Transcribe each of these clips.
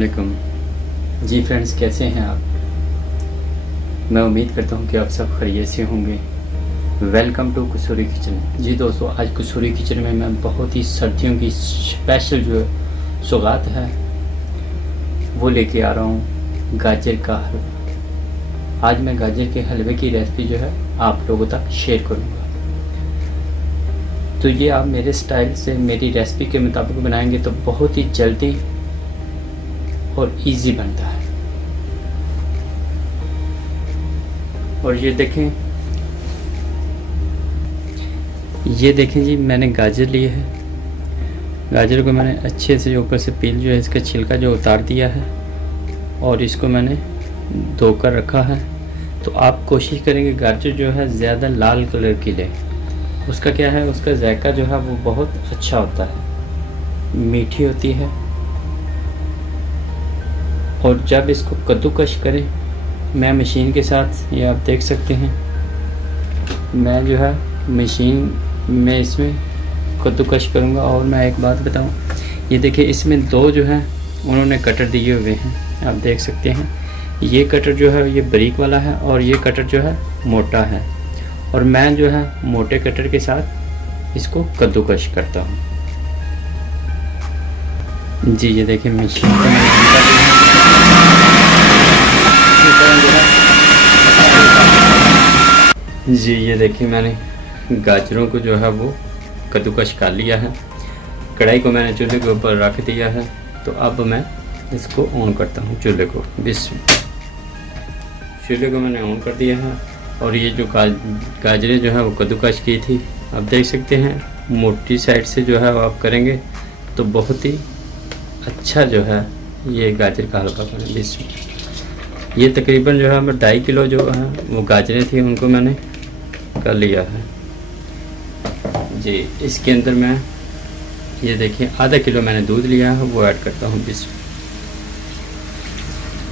वालेकुम जी फ्रेंड्स, कैसे हैं आप। मैं उम्मीद करता हूं कि आप सब खैरियत से होंगे। Welcome to Kasuri kitchen. जी दोस्तों, आज कसूरी किचन में मैं बहुत ही सर्दियों की स्पेशल जो सौगात है वो लेके आ रहा हूं, गाजर का हलवा। आज मैं गाजर के हलवे की रेसिपी जो है आप लोगों तक शेयर करूंगा। तो ये आप मेरे स्टाइल से मेरी रेसिपी के मुताबिक बनाएंगे तो बहुत ही जल्दी और इजी बनता है। और ये देखें जी, मैंने गाजर लिए है। गाजर को मैंने अच्छे से ऊपर से पील जो है इसका छिलका जो उतार दिया है और इसको मैंने धोकर रखा है। तो आप कोशिश करेंगे गाजर जो है ज़्यादा लाल कलर की ले। उसका क्या है, उसका जायका जो है वो बहुत अच्छा होता है, मीठी होती है। और जब इसको कद्दूकश करें, मैं मशीन के साथ, ये आप देख सकते हैं, मैं जो है मशीन में इसमें कद्दूकश करूँगा। और मैं एक बात बताऊँ, ये देखिए इसमें दो जो है उन्होंने कटर दिए हुए हैं, आप देख सकते हैं। ये कटर जो है ये बारीक वाला है और ये कटर जो है मोटा है। और मैं जो है मोटे कटर के साथ इसको कद्दूकश करता हूँ। जी ये देखिए मशीन जी ये देखिए मैंने गाजरों को जो है वो कद्दूकश कर लिया है। कढ़ाई को मैंने चूल्हे के ऊपर रख दिया है। तो अब मैं इसको ऑन करता हूँ चूल्हे को। चूल्हे को मैंने ऑन कर दिया है। और ये जो गाजरें जो है वो कद्दूकश की थी, आप देख सकते हैं, मोटी साइड से जो है वो आप करेंगे तो बहुत ही अच्छा जो है ये गाजर का हलवा बने। ये तकरीबन जो है मैं 2.5 किलो जो है वो गाजरें थी उनको मैंने कर लिया है जी। इसके अंदर मैं ये देखिए आधा किलो मैंने दूध लिया है, वो ऐड करता हूँ।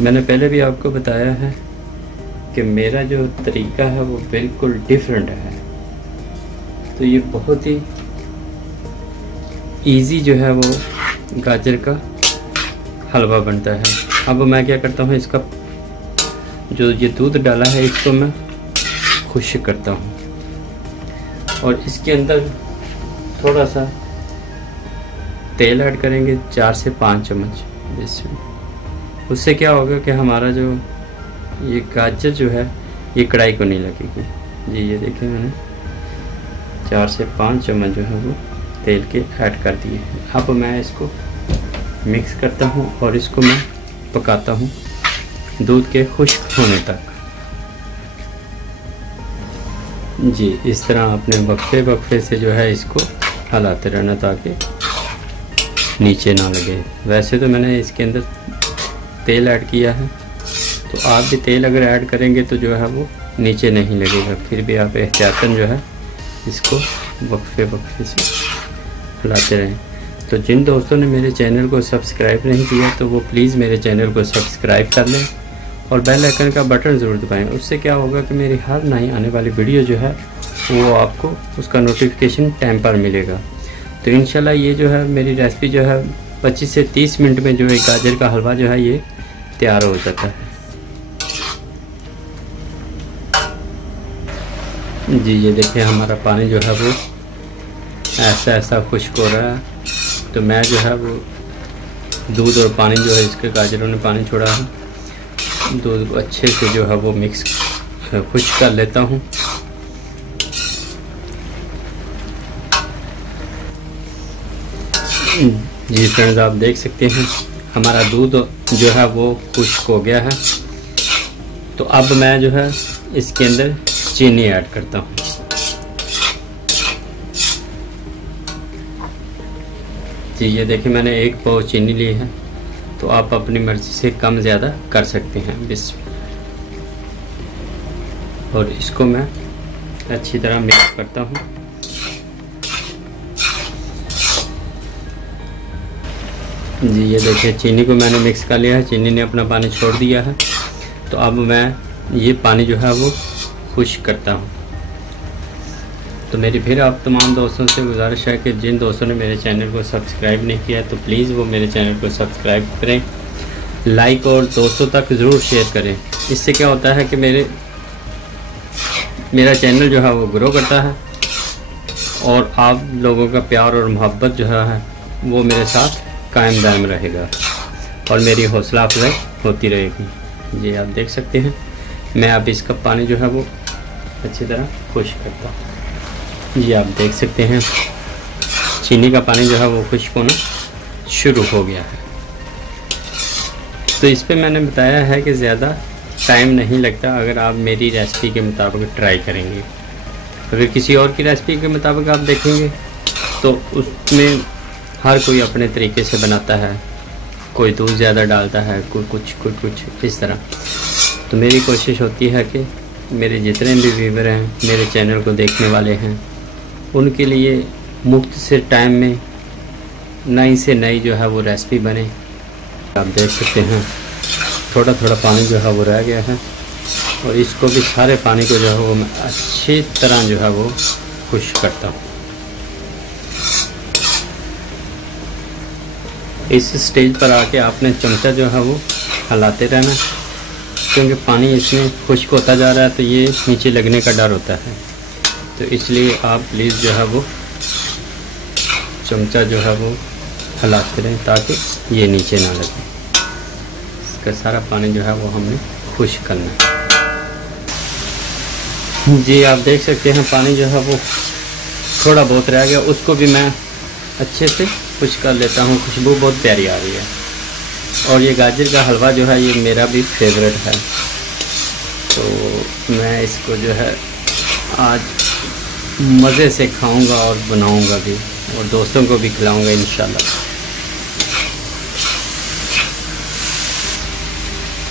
मैंने पहले भी आपको बताया है कि मेरा जो तरीका है वो बिल्कुल डिफरेंट है। तो ये बहुत ही इजी जो है वो गाजर का हलवा बनता है। अब मैं क्या करता हूँ, इसका जो ये दूध डाला है इसको मैं खुश्क करता हूँ और इसके अंदर थोड़ा सा तेल ऐड करेंगे, 4 से 5 चम्मच। उससे क्या होगा कि हमारा जो ये गाजर जो है ये कढ़ाई को नहीं लगेगी जी। ये देखिए मैंने 4 से 5 चम्मच जो है वो तेल के ऐड कर दिए हैं। अब मैं इसको मिक्स करता हूँ और इसको मैं पकाता हूँ दूध के खुश्क होने तक जी। इस तरह अपने वक्फे से जो है इसको हलाते रहना ताकि नीचे ना लगे। वैसे तो मैंने इसके अंदर तेल ऐड किया है, तो आप भी तेल अगर ऐड करेंगे तो जो है वो नीचे नहीं लगेगा। फिर भी आप एहतियातन जो है इसको वक्फे से हिलाते रहें। तो जिन दोस्तों ने मेरे चैनल को सब्सक्राइब नहीं किया तो वो प्लीज़ मेरे चैनल को सब्सक्राइब कर लें और बेल आइकन का बटन ज़रूर दबाएं। उससे क्या होगा कि मेरी हर नई आने वाली वीडियो जो है वो आपको उसका नोटिफिकेशन टाइम पर मिलेगा। तो इंशाल्लाह ये जो है मेरी रेसिपी जो है 25 से 30 मिनट में जो है गाजर का हलवा जो है ये तैयार हो जाता है जी। ये देखिए हमारा पानी जो है वो ऐसा खुश्क हो रहा है। तो मैं जो है वो दूध और पानी जो है इसके गाजरों ने पानी छोड़ा है, दूध को अच्छे से जो है वो मिक्स खुश्क कर लेता हूँ। जी फ्रेंड्स, आप देख सकते हैं हमारा दूध जो है वो खुश्क हो गया है। तो अब मैं जो है इसके अंदर चीनी ऐड करता हूँ जी। ये देखिए मैंने 1 पाव चीनी ली है, तो आप अपनी मर्ज़ी से कम ज़्यादा कर सकते हैं। और इसको मैं अच्छी तरह मिक्स करता हूँ जी। ये देखिए चीनी को मैंने मिक्स कर लिया है, चीनी ने अपना पानी छोड़ दिया है। तो अब मैं ये पानी जो है वो खुश्क करता हूँ। तो मेरी फिर आप तमाम दोस्तों से गुजारिश है कि जिन दोस्तों ने मेरे चैनल को सब्सक्राइब नहीं किया है तो प्लीज़ वो मेरे चैनल को सब्सक्राइब करें लाइक और दोस्तों तक ज़रूर शेयर करें। इससे क्या होता है कि मेरा चैनल जो है वो ग्रो करता है और आप लोगों का प्यार और मोहब्बत जो है वो मेरे साथ कायम दायम रहेगा और मेरी हौसला अफजाई होती रहेगी। जी आप देख सकते हैं मैं अब इसका पानी जो है वो अच्छी तरह खुश्क करता हूँ। जी आप देख सकते हैं चीनी का पानी जो है वो खुश्क होना शुरू हो गया है। तो इस पे मैंने बताया है कि ज़्यादा टाइम नहीं लगता अगर आप मेरी रेसिपी के मुताबिक ट्राई करेंगे। अगर किसी और की रेसिपी के मुताबिक आप देखेंगे तो उसमें हर कोई अपने तरीके से बनाता है, कोई दूध ज़्यादा डालता है, कोई कुछ इस तरह। तो मेरी कोशिश होती है कि मेरे जितने भी व्यूअर हैं, मेरे चैनल को देखने वाले हैं, उनके लिए मुफ्त से टाइम में नई से नई जो है वो रेसिपी बने। आप देख सकते हैं थोड़ा थोड़ा पानी जो है वो रह गया है और इसको भी सारे पानी को जो है वो मैं अच्छी तरह जो है वो खुश्क करता हूँ। इस स्टेज पर आके आपने चमचा जो है वो हिलाते रहना, क्योंकि पानी इसमें खुश्क होता जा रहा है तो ये नीचे लगने का डर होता है। तो इसलिए आप प्लीज़ जो है वो चमचा जो है वो हिलाते रहें ताकि ये नीचे ना लगे। इसका सारा पानी जो है वो हमने खुश्क करना है। जी आप देख सकते हैं पानी जो है वो थोड़ा बहुत रह गया, उसको भी मैं अच्छे से खुश्क कर लेता हूँ। खुशबू बहुत प्यारी आ रही है और ये गाजर का हलवा जो है ये मेरा भी फेवरेट है। तो मैं इसको जो है आज मज़े से खाऊंगा और बनाऊंगा भी और दोस्तों को भी खिलाऊंगा इंशाल्लाह।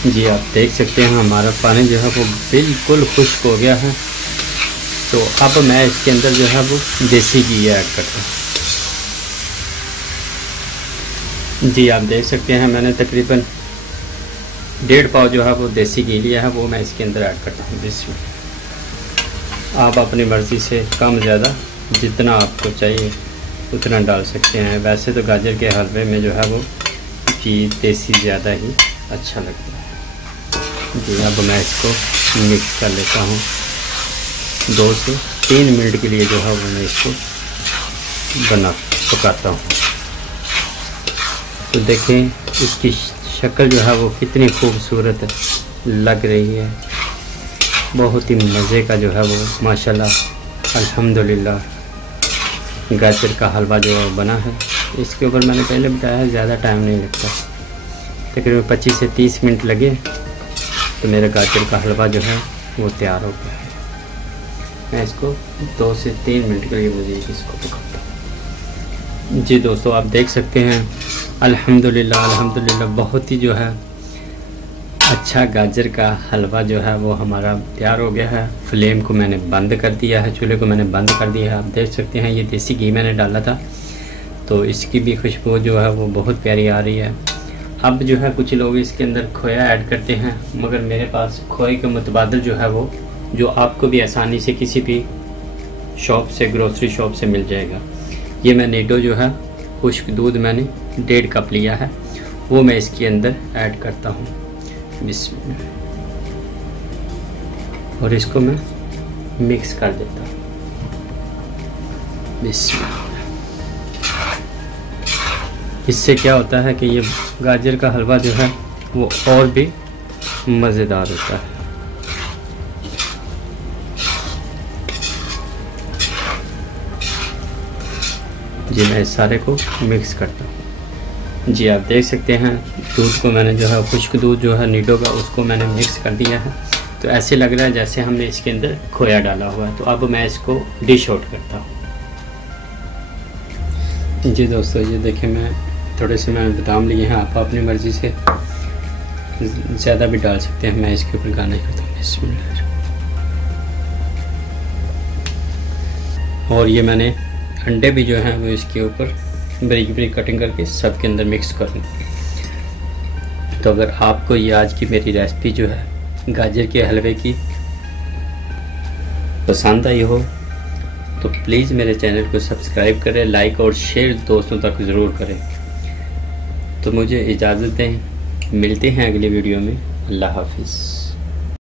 जी आप देख सकते हैं हमारा पानी जो है वो बिल्कुल खुश्क हो गया है। तो अब मैं इसके अंदर जो है वो देसी घी ऐड करता हूँ। जी आप देख सकते हैं मैंने तकरीबन 1.5 पाव जो है वो देसी घी लिया है, वो मैं इसके अंदर ऐड करता हूँ। आप अपनी मर्ज़ी से कम ज़्यादा जितना आपको चाहिए उतना डाल सकते हैं। वैसे तो गाजर के हलवे में जो है वो घी देसी ज़्यादा ही अच्छा लगता है। जी अब मैं इसको मिक्स कर लेता हूँ। 2 से 3 मिनट के लिए जो है वो मैं इसको पकाता हूँ। तो देखें इसकी शक्ल जो है वो कितनी खूबसूरत लग रही है। बहुत ही मज़े का जो है वो माशाल्लाह अल्हम्दुलिल्लाह गाजर का हलवा जो है बना है। इसके ऊपर मैंने पहले बताया है ज़्यादा टाइम नहीं लगता, तकरीबन 25 से 30 मिनट लगे तो मेरा गाजर का हलवा जो है वो तैयार हो गया है। मैं इसको 2 से 3 मिनट के लिए मज़ीद इसको पकाता हूँ। जी दोस्तों आप देख सकते हैं अल्हम्दुलिल्लाह बहुत ही जो है अच्छा गाजर का हलवा जो है वो हमारा तैयार हो गया है। फ्लेम को मैंने बंद कर दिया है, चूल्हे को मैंने बंद कर दिया है। आप देख सकते हैं ये देसी घी मैंने डाला था तो इसकी भी खुशबू जो है वो बहुत प्यारी आ रही है। अब जो है कुछ लोग इसके अंदर खोया ऐड करते हैं, मगर मेरे पास खोए के मुतबादिल जो है वो जो आपको भी आसानी से किसी भी शॉप से, ग्रोसरी शॉप से मिल जाएगा। ये मैं नीडो जो है खुश्क दूध मैंने 1.5 कप लिया है, वो मैं इसके अंदर ऐड करता हूँ बिस्मिल्लाह, और इसको मैं मिक्स कर देता हूँ बिस्मिल्लाह। इससे क्या होता है कि ये गाजर का हलवा जो है वो और भी मज़ेदार होता है। जी मैं इस सारे को मिक्स करता हूँ। जी आप देख सकते हैं दूध को मैंने जो है खुश्क दूध जो है नीडो का उसको मैंने मिक्स कर दिया है। तो ऐसे लग रहा है जैसे हमने इसके अंदर खोया डाला हुआ है। तो अब मैं इसको डिश आउट करता हूँ। जी दोस्तों ये देखें मैं थोड़े से मैंने बादाम लिए हैं, आप अपनी मर्ज़ी से ज़्यादा भी डाल सकते हैं। मैं इसके ऊपर गाना करता हूँ बिस्मिल्लाह। और ये मैंने अंडे भी जो हैं वो इसके ऊपर बारीक बारीक कटिंग करके सब के अंदर मिक्स कर दूँ। तो अगर आपको ये आज की मेरी रेसिपी जो है गाजर के हलवे की पसंद आई हो तो प्लीज़ मेरे चैनल को सब्सक्राइब करें, लाइक और शेयर दोस्तों तक ज़रूर करें। तो मुझे इजाज़त दें, मिलते हैं अगले वीडियो में। अल्लाह हाफिज़।